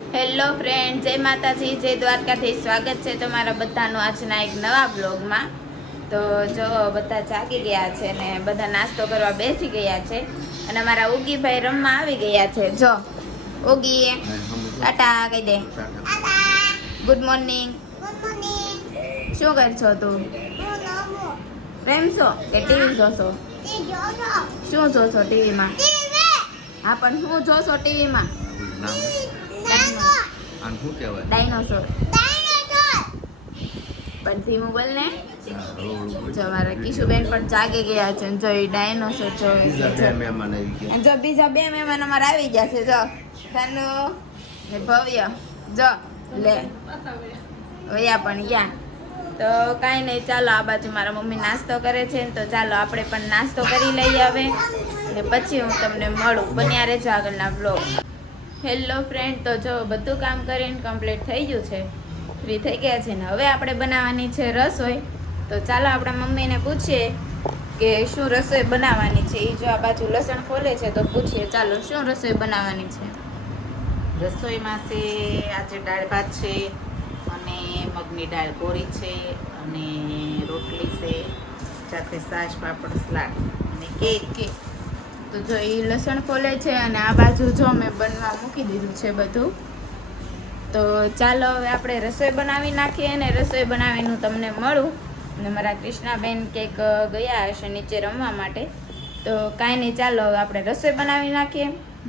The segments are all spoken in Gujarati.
હેલો ફ્રેન્ડ, જય માતાજી, જય દ્વારકાથી. સ્વાગત છે તમારા બધાનું આજના એક નવા બ્લોગમાં. તો જો બધા જાગી ગયા છે ને બધા નાસ્તો કરવા બેસી ગયા છે અને અમારા ઉગીભાઈ રમવા આવી ગયા છે. જો ઉગી ટાટા કહી દે. Good morning. શું કરશો તું? રમશો કે ટીવી જોશો? શું જોશો ટીવીમાં? હા, પણ શું જોશો ટીવીમાં? ડાયનોસોર. પણ ધીમું બોલ ને. જો મારા કિશુબેન પણ જાગી ગયા છે. જો એ ડાયનોસોર જોવે છે. જો બીજા બે મહેમાન અમારા આવી ગયા છે. જો તનુ ને ભવ્ય. જો લે વયા પણ ગયા. તો કાંઈ નહીં, ચાલો આ બાજુ મારા મમ્મી નાસ્તો કરે છે તો ચાલો આપણે પણ નાસ્તો કરી લઈએ હવે ને પછી હું તમને મળું. બન્યા રહેજો આગળના બ્લોગ. હેલો ફ્રેન્ડ, તો જો બધું કામ કરીને કમ્પ્લીટ થઈ ગયું છે, ફ્રી થઈ ગયા છે ને હવે આપણે બનાવવાની છે રસોઈ. તો ચાલો આપણા મમ્મીને પૂછીએ કે શું રસોઈ બનાવવાની છે. એ જો આ બાજુ લસણ ફોલે છે તો પૂછીએ ચાલો શું રસોઈ બનાવવાની છે. રસોઈમાં છે આજે દાળ ભાત છે અને મગની દાળ કોરી છે અને રોટલી છે સાથે છાશ પાપડ સલાડ અને કેક. તો જો એ લસણ ફોલે છે અને આ બાજુ જો મેં બનવા મૂકી દીધું છે બધું. તો ચાલો હવે આપણે રસોઈ બનાવી નાખીએ અને રસોઈ બનાવીને તમને મળું. અને મારા કૃષ્ણાબેન કંઈક ગયા હશે નીચે રમવા માટે. તો કાંઈ નહીં, ચાલો હવે આપણે રસોઈ બનાવી નાખીએ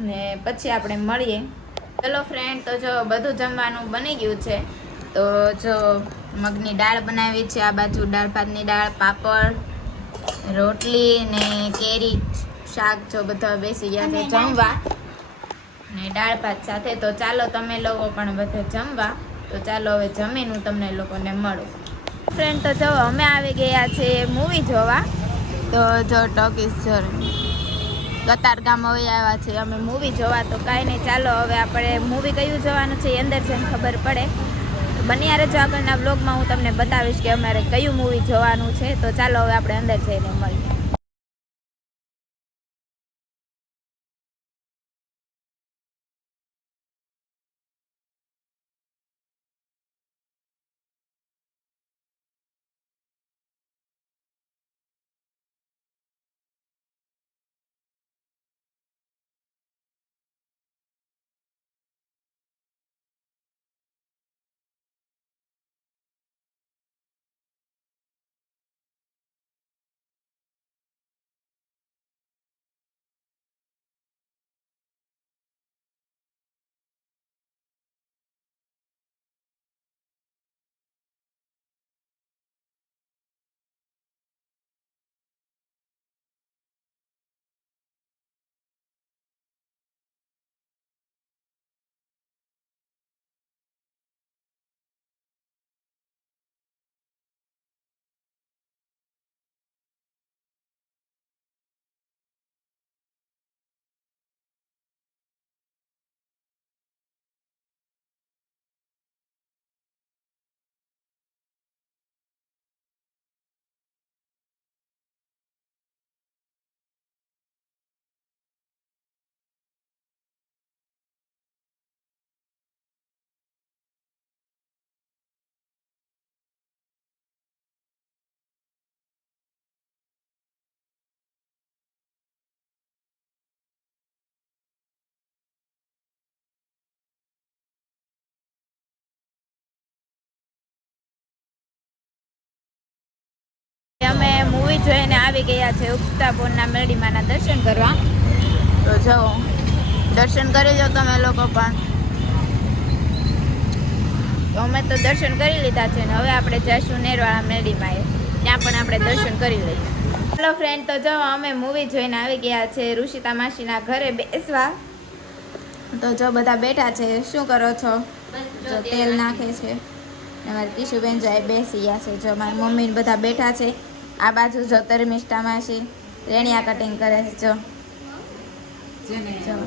ને પછી આપણે મળીએ. ચલો ફ્રેન્ડ, તો જો બધું જમવાનું બની ગયું છે. તો જો મગની દાળ બનાવી છે, આ બાજુ દાળ ભાતની દાળ, પાપડ, રોટલી ને કેરી શાક. જો બધા બેસી ગયા છે જમવા ને દાળ ભાત સાથે. તો ચાલો તમે લોકો પણ બધા જમવા. તો ચાલો હવે જમીને હું તમને લોકોને મળું. ફ્રેન્ડ, તો જો અમે આવી ગયા છે મૂવી જોવા. તો જો ટોકીસ જો કતારગામ હવે આવ્યા છે અમે મૂવી જોવા. તો કાંઈ નહીં, ચાલો હવે આપણે મૂવી કયું જોવાનું છે એ અંદર જઈને ખબર પડે. બન્યા રહેજો આગળના બ્લોગમાં, હું તમને બતાવીશ કે અમારે કયું મૂવી જોવાનું છે. તો ચાલો હવે આપણે અંદર જઈને મળીએ. અમે મૂવી જોઈને આવી ગયા છે ઉગતાપુરના મેરડીમાના દર્શન કરવા. તો જાઓ દર્શન કરી લો તમે લોકો પણ. તો અમે તો દર્શન કરી લીધા છે ને હવે આપણે જઈશું નેરવાળા મેરડીમાં, ત્યાં પણ આપણે દર્શન કરી લઈએ. હેલો ફ્રેન્ડ, તો જો અમે મૂવી જોઈને આવી ગયા છે ઋષિતા માસીના ઘરે બેસવા. તો જો બધા બેઠા છે. શું કરો છો? જો તેલ નાખે છે. મારી કિશુબેન જો બેસી ગયા છે. જો મારી મમ્મી બધા બેઠા છે. આ બાજુ જો ધર્મિષ્ઠા માસી રેણિયા કટિંગ કરે છે. જો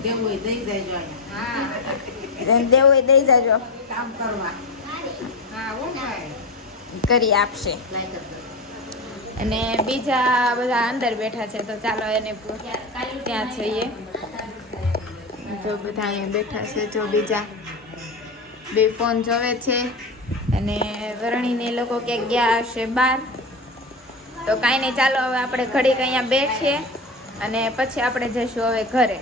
દેવું હોય દઈ જાય દેવું હોય દઈ જાજો, કામ કરવા કરી આપશે. અને બીજા બધા અંદર બેઠા છે. તો ચાલો એને ત્યાં જઈએ. જો બધા અહીંયા બેઠા છે. જો બીજા બે ફોન જોવે છે અને વરણીને એ લોકો ક્યાંક ગયા હશે બહાર. તો કાંઈ નહીં, ચાલો હવે આપણે ઘડીક અહીંયા બેસીએ અને પછી આપણે જઈશું હવે ઘરે.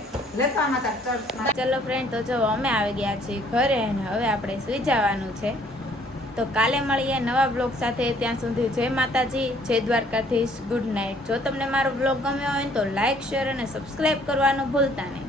ચલો ફ્રેન્ડ, તો જો અમે આવી ગયા છીએ ઘરે અને હવે આપણે સૂઈ જવાનું છે. તો કાલે મળીએ નવા બ્લોગ સાથે. ત્યાં સુધી જય માતાજી, જય દ્વારકાધીશ, ગુડ નાઇટ. જો તમને મારો બ્લોગ ગમ્યો હોય તો લાઇક, શેર અને સબસ્ક્રાઈબ કરવાનું ભૂલતા નહીં.